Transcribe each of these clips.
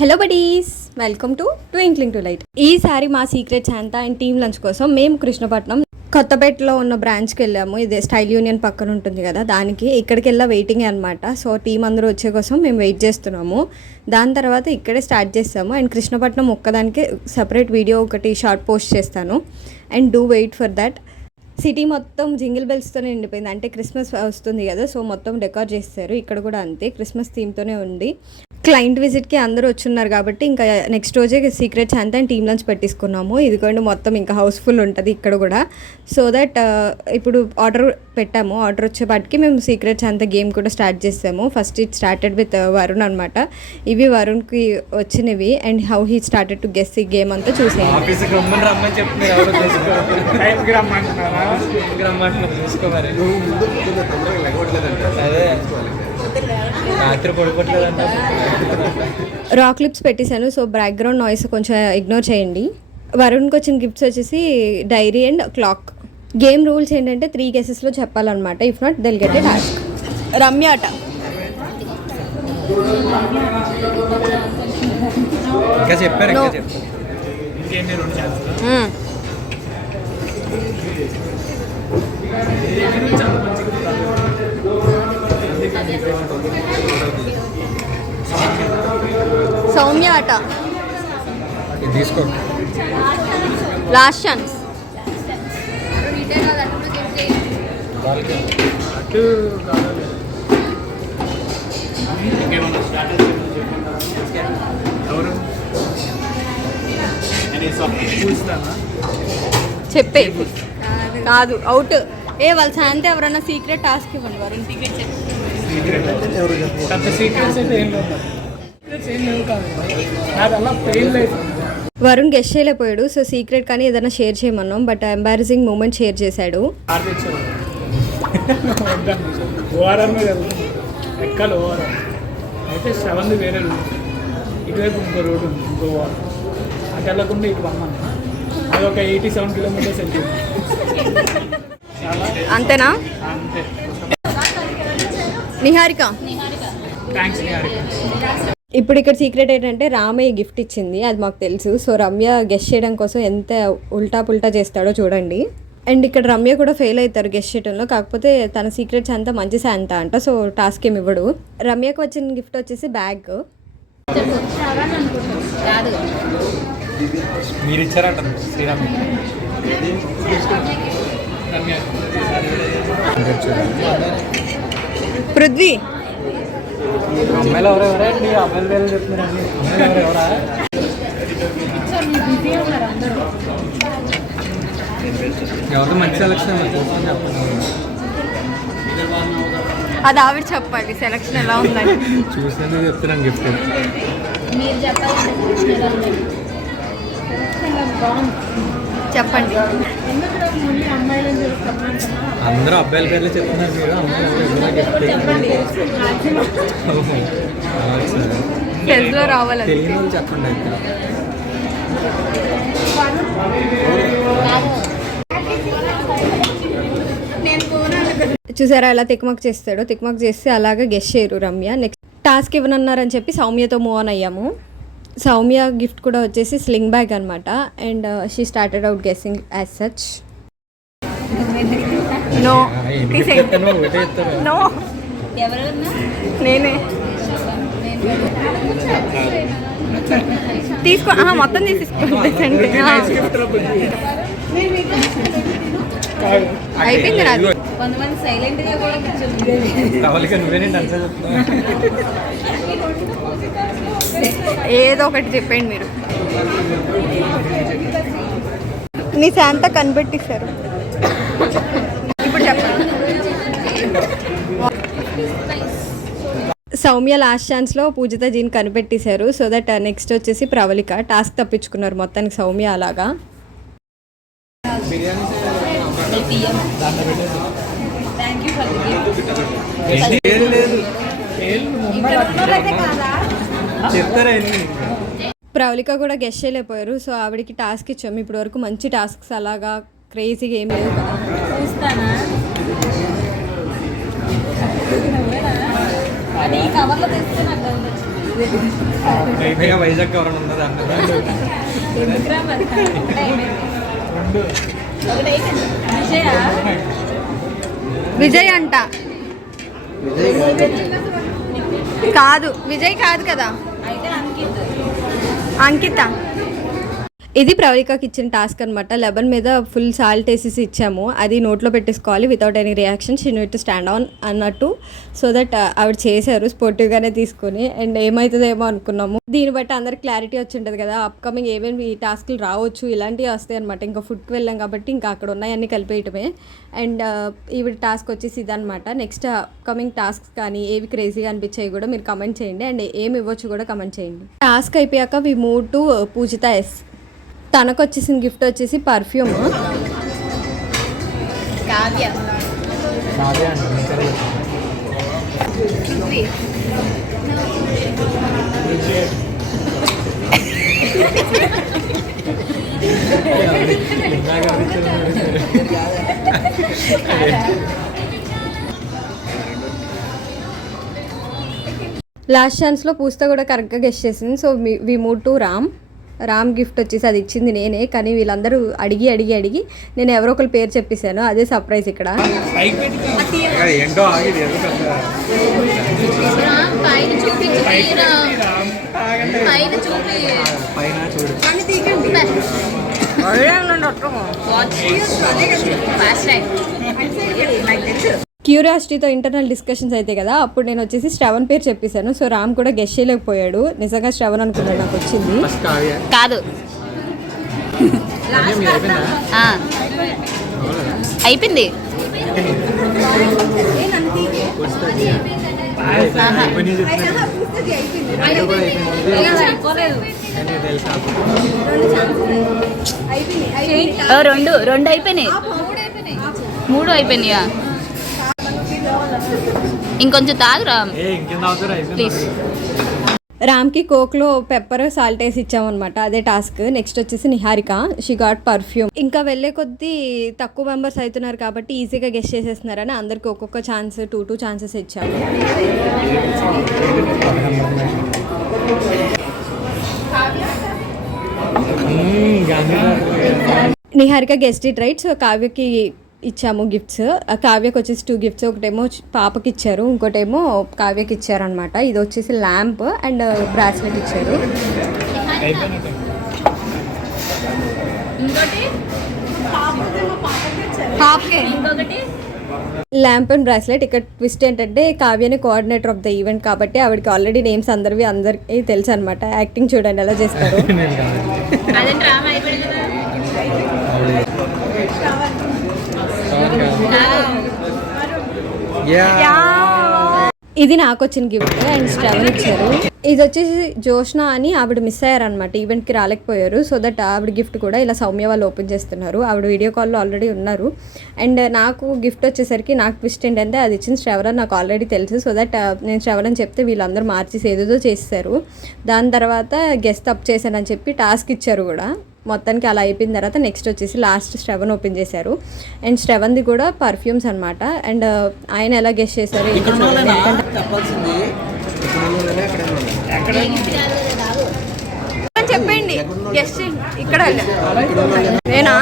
Hello buddies, welcome to twinkling to light. ఈసారి మా secret Santa and team lunch కోసం మేము కృష్ణపట్నం కొత్తపేటలో ఉన్న బ్రాంచ్కి వెళ్ళాము. ఇదే స్టైల్ యూనియన్ పక్కన ఉంటుంది కదా, దానికి ఇక్కడికి వెళ్ళా వెయిటింగ్ అనమాట. సో టీం అందరూ వచ్చే కోసం మేము వెయిట్ చేస్తున్నాము. దాని తర్వాత ఇక్కడే స్టార్ట్ చేస్తాము. అండ్ కృష్ణపట్నం ఒక్కదానికి సపరేట్ వీడియో ఒకటి షార్ట్ పోస్ట్ చేస్తాను. And do wait for that. City మొత్తం జింగిల్ బెల్స్తోనే నిండిపోయింది. అంటే క్రిస్మస్ వస్తుంది కదా, సో మొత్తం డెకార్ చేస్తారు. ఇక్కడ కూడా అంతే, క్రిస్మస్ థీమ్తోనే ఉంది. క్లయింట్ విజిట్కి అందరూ వచ్చున్నారు కాబట్టి ఇంకా నెక్స్ట్ రోజే secret Santa and team lunch పెట్టించుకున్నాము. ఇదిగోండి మొత్తం ఇంకా హౌస్ఫుల్ ఉంటుంది ఇక్కడ కూడా. సో దట్ ఇప్పుడు ఆర్డర్ పెట్టాము. ఆర్డర్ వచ్చేపాటికి మేము సీక్రెట్ శాంతా గేమ్ కూడా స్టార్ట్ చేసాము. First it started with Varun అనమాట. ఇవి వరుణ్కి వచ్చినవి and how he started to guess ఈ గేమ్ అంతా చూసాము. రాక్ లిప్స్ పెట్టేశాను. సో బ్యాక్గ్రౌండ్ నాయిస్ కొంచెం ఇగ్నోర్ చేయండి. వరుణ్కి వచ్చిన గిఫ్ట్స్ వచ్చేసి diary and clock. Game rules ఏంటంటే 3 గెసెస్లో చెప్పాలన్నమాట. If not they'll get a task. Ramya అట సౌమ్య అట తీసుకో. Last chance. చెప్పే కాదు అవుట్. వాళ్ళ శాంతి ఎవరన్నా సీక్రెట్ టాస్క్ ఇవ్వండి. వరుణ్ వరుణ్ గెస్ట్ చేయలేకపోయాడు. సో సీక్రెట్ కానీ ఏదైనా షేర్ చేయమన్నాం, బట్ ఎంబారసింగ్ మూమెంట్ షేర్ చేశాడు. అయితే 7 వేరే ఇటువైపు ఇంకో రోడ్డు ఉంది, ఇంకో అటు వెళ్ళకుండా ఇటు పమ్మన్నా. అది ఒక 87 కిలోమీటర్స్ వెళ్తుంది. అంతేనా? అంతే. నిహారిక థ్యాంక్స్ నిహారిక. ఇప్పుడు ఇక్కడ సీక్రెట్ ఏంటంటే రామయ్య గిఫ్ట్ ఇచ్చింది, అది మాకు తెలుసు. సో రమ్య గెస్ట్ చేయడం కోసం ఎంత ఉల్టా పుల్టా చేస్తాడో చూడండి. అండ్ ఇక్కడ రమ్య కూడా ఫెయిల్ అవుతారు గెస్ట్ చేయడంలో. కాకపోతే తన సీక్రెట్స్ అంతా మంచి శాంతా అంట, సో టాస్క్ ఏమి ఇవ్వడు. రమ్యకు వచ్చిన గిఫ్ట్ వచ్చేసి బ్యాగ్. మీరు ఇచ్చారంట శ్రీరామ్. పృథ్వీ అమ్మాయిలు ఎవరెవరండి? అమ్మాయిలు పేర్లు చెప్తున్నారండి. అమ్మాయిలు ఎవరా? ఎవరితో మంచి సెలక్షన్ అది ఆవిడ చెప్పాలి సెలక్షన్ ఎలా ఉందని. చూసినా చెప్తున్నాను గిఫ్ట్. చెప్పండి. అందరూ అబ్బాయిల పేర్లు చెప్తున్నారు మీరు. తెలుగులో రావాలి. తెలియని వాళ్ళు చెప్పండి అయితే. చూసారా ఎలా తిక్మక్ చేస్తాడో. తిక్మక్ చేస్తే అలాగా గెస్ట్ చేయరు రమ్య. నెక్స్ట్ టాస్క్ ఇవ్వనన్నారని చెప్పి సౌమ్యతో మూవ్ ఆన్ అయ్యాము. సౌమ్య గిఫ్ట్ కూడా వచ్చేసి స్లింగ్ బ్యాగ్ అనమాట. And she started out guessing as such. No no నేనే తీసుకో. మొత్తం తీసుకోండి. అయిపోయింది రాదు. కొంతమంది సైలెంట్ గా కూడా ఏదో ఒకటి చెప్పండి మీరు. నీ శాంతా కనిపెట్టిస్తారు. ఇప్పుడు చెప్పండి. సౌమ్య లాస్ట్ ఛాన్స్లో పూజిత జీని కనిపెట్టేశారు. సో దట్ నెక్స్ట్ వచ్చేసి ప్రవళిక టాస్క్ తప్పించుకున్నారు మొత్తానికి. సౌమ్య అలాగా ప్రవళిక కూడా గెస్ట్ చేయలేకపోయారు. సో ఆవిడకి టాస్క్ ఇచ్చాము. ఇప్పటి వరకు మంచి టాస్క్స్ అలాగా క్రేజీగా ఏం లేవు కదా. అది కవర్లో తెస్తే నాకు వైజాగ్ ఎవరైనా ఉన్నదా అన్నదా విజయ్ అంట కాదు, విజయ్ కాదు కదా, అంకిత. ఇది ప్రవళికకి ఇచ్చిన టాస్క్ అనమాట. లెమన్ మీద ఫుల్ సాల్ట్ వేసేసి ఇచ్చాము. అది నోట్లో పెట్టేసుకోవాలి without any reaction. She need to stand on అన్నట్టు. సో దట్ ఆవిడ చేశారు స్పోర్టివ్గానే తీసుకొని. అండ్ ఏమవుతుందేమో అనుకున్నాము. దీన్ని బట్టి అందరికి క్లారిటీ వచ్చి ఉంటుంది కదా, అప్కమింగ్ ఏమేమి టాస్క్లు రావచ్చు, ఇలాంటివి వస్తాయి అనమాట. ఇంకా ఫుడ్కి వెళ్ళాం కాబట్టి ఇంకా అక్కడ ఉన్నాయన్నీ కలిపేయటమే. అండ్ ఈవిడ టాస్క్ వచ్చేసి ఇదనమాట. నెక్స్ట్ అప్కమింగ్ టాస్క్ కానీ ఏవి క్రేజీగా అనిపించాయి కూడా మీరు కమెంట్ చేయండి. అండ్ ఏమి ఇవ్వచ్చు కూడా కమెంట్ చేయండి. టాస్క్ అయిపోయాక we move to Pujitha S. తనకు వచ్చేసిన గిఫ్ట్ వచ్చేసి పర్ఫ్యూమ్. కావ్య లాస్ట్ ఛాన్స్లో పూస్తా కూడా కరెక్ట్గా గెస్ట్ చేసింది. So we move to Ram gift వచ్చేసి అది ఇచ్చింది నేనే, కానీ వీళ్ళందరూ అడిగి నేను ఎవరో ఒకరి పేరు చెప్పేశాను. అదే సర్ప్రైజ్ ఇక్కడ. ఏంటో ఆగి పైన చూడు క్యూరియాసిటీతో ఇంటర్నల్ డిస్కషన్స్ అయితే కదా, అప్పుడు నేను వచ్చేసి శ్రవణ్ పేరు చెప్పేశాను. సో రామ్ కూడా గెస్ట్ చేయలేకపోయాడు. నిజంగా శ్రవణ్ అనుకున్నాడు నాకు వచ్చింది. కాదు అయిపోయింది. రెండు అయిపోయినాయి, 3 అయిపోయినాయా? ఇంకొంచెం తాగురా ప్లీజ్. రామ్కి కోక్లో పెప్పర్ సాల్ట్ వేసి ఇచ్చామన్నమాట. అదే టాస్క్. నెక్స్ట్ వచ్చేసి నిహారిక, షీ గాట్ పర్ఫ్యూమ్. ఇంకా వెళ్ళే కొద్దీ తక్కువ మెంబర్స్ అవుతున్నారు కాబట్టి ఈజీగా గెస్ట్ చేసేస్తున్నారని అందరికి ఒక్కొక్క ఛాన్స్ 2 ఛాన్సెస్ ఇచ్చాము. Niharika guessed it right. So కావ్యకి ఇచ్చాము గిఫ్ట్స్. కావ్యకి వచ్చేసి 2 గిఫ్ట్స్. ఒకటేమో పాపకి ఇచ్చారు, ఇంకోటేమో కావ్యకి ఇచ్చారనమాట. ఇది వచ్చేసి ల్యాంప్ అండ్ బ్రాస్లెట్ ఇచ్చారు. Lamp and bracelet. ఇక్కడ ట్విస్ట్ ఏంటంటే కావ్యని కోఆర్డినేటర్ ఆఫ్ ద ఈవెంట్ కాబట్టి ఆవిడకి ఆల్రెడీ నేమ్స్ అందరికీ తెలుసు అనమాట. యాక్టింగ్ చూడండి ఎలా చేస్తారు. ఇది నాకు వచ్చిన గిఫ్ట్ అండ్ శ్రవణ్ ఇచ్చారు. ఇది వచ్చేసి జోష్న అని ఆవిడ మిస్ అయ్యారనమాట, ఈవెంట్కి రాలేకపోయారు. సో దట్ ఆవిడ గిఫ్ట్ కూడా ఇలా సౌమ్య వాళ్ళు ఓపెన్ చేస్తున్నారు. ఆవిడ వీడియో కాల్లో ఆల్రెడీ ఉన్నారు. అండ్ నాకు గిఫ్ట్ వచ్చేసరికి నాకు ట్విస్ట్ ఏంటంటే అది ఇచ్చిన శ్రవణ్ నాకు ఆల్రెడీ తెలుసు. సో దట్ నేను శ్రవణ్ చెప్తే వీళ్ళందరూ మార్చేసి ఏదేదో చేస్తారు. దాని తర్వాత గెస్ట్ అప్ చేశానని చెప్పి టాస్క్ ఇచ్చారు కూడా. మొత్తానికి అలా అయిపోయిన తర్వాత నెక్స్ట్ వచ్చేసి లాస్ట్ శ్రవణ్ ఓపెన్ చేశారు. అండ్ శ్రవణ్ది కూడా పర్ఫ్యూమ్స్ అనమాట. అండ్ ఆయన ఎలా గెస్ట్ చేశారు చెప్పండి. గెస్ట్ ఇక్కడ నేనా?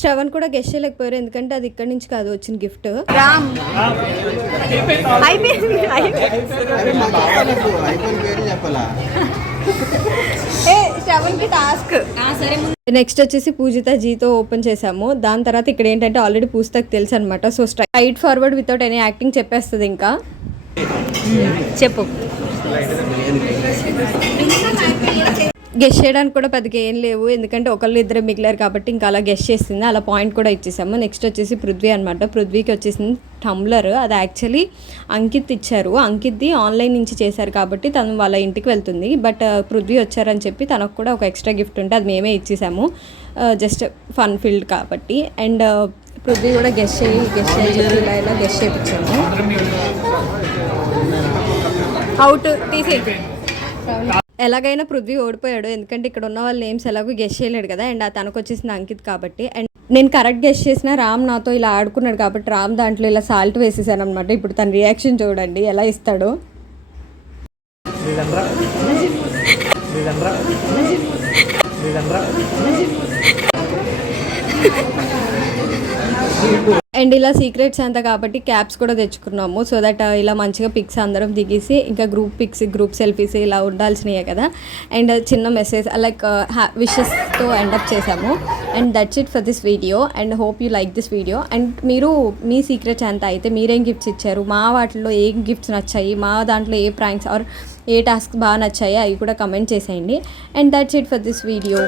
శ్రవణ్ కూడా గెస్ట్ చేయలేకపోయారు ఎందుకంటే అది ఇక్కడ నుంచి కాదు వచ్చిన గిఫ్ట్. రామ్ నెక్స్ట్ వచ్చేసి పూజిత జీతో ఓపెన్ చేసాము. దాని తర్వాత ఇక్కడ ఏంటంటే ఆల్రెడీ పూజితకు తెలుసు అనమాట. So straight forward without any acting చెప్పేస్తుంది. ఇంకా చెప్పు. గెస్ట్ చేయడానికి కూడా పెద్దగా ఏం లేవు ఎందుకంటే ఒకళ్ళు ఇద్దరు మిగిలారు కాబట్టి ఇంకా అలా గెస్ట్ చేసింది. అలా పాయింట్ కూడా ఇచ్చేసాము. నెక్స్ట్ వచ్చేసి పృథ్వీ అనమాట. పృథ్వీకి వచ్చేసింది టంబ్లర్. అది యాక్చువల్లీ అంకిత్ ఇచ్చారు. అంకిత్ది ఆన్లైన్ నుంచి చేశారు కాబట్టి తను వాళ్ళ ఇంటికి వెళ్తుంది. బట్ పృథ్వీ వచ్చారని చెప్పి తనకు కూడా ఒక ఎక్స్ట్రా గిఫ్ట్ ఉంటే అది మేమే ఇచ్చేసాము, జస్ట్ ఫన్ ఫీల్డ్ కాబట్టి. అండ్ పృథ్వీ కూడా గెస్ట్ చేయి ఇలా గెస్ట్ చేయించాము. అవుట్ తీసే. ఎలాగైనా పృథ్వీ ఓడిపోయాడు ఎందుకంటే ఇక్కడ ఉన్న వాళ్ళ నేమ్స్ ఎలాగో గెస్ట్ చేయలేడు కదా. అండ్ తనకు వచ్చేసింది అంకిత్ కాబట్టి. అండ్ నేను కరెక్ట్ గెస్ట్ చేసిన రామ్ నాతో ఇలా ఆడుకున్నాడు కాబట్టి రామ్ దాంట్లో ఇలా సాల్ట్ వేసేసాను అనమాట. ఇప్పుడు తన రియాక్షన్ చూడండి ఎలా ఇస్తాడో. అండ్ ఇలా సీక్రెట్స్ అంతా కాబట్టి క్యాప్స్ కూడా తెచ్చుకున్నాము సో దట్ ఇలా మంచిగా పిక్స్ అందరం దిగేసి ఇంకా గ్రూప్ పిక్స్ గ్రూప్ సెల్ఫీస్ ఇలా ఉండాల్సినవే కదా అండ్ చిన్న మెసేజ్ లైక్ విషెస్తో ఎండప్ చేసాము and that's it for this video and hope you like this video and మీరు మీ సీక్రెట్స్ అంతా అయితే మీరేం గిఫ్ట్స్ ఇచ్చారు మా వాటిలో ఏం గిఫ్ట్స్ నచ్చాయి మా దాంట్లో ఏ ప్రాంక్స్ ఆర్ ఏ టాస్క్ బాగా నచ్చాయి అవి కూడా కమెంట్ చేసేయండి and that's it for this video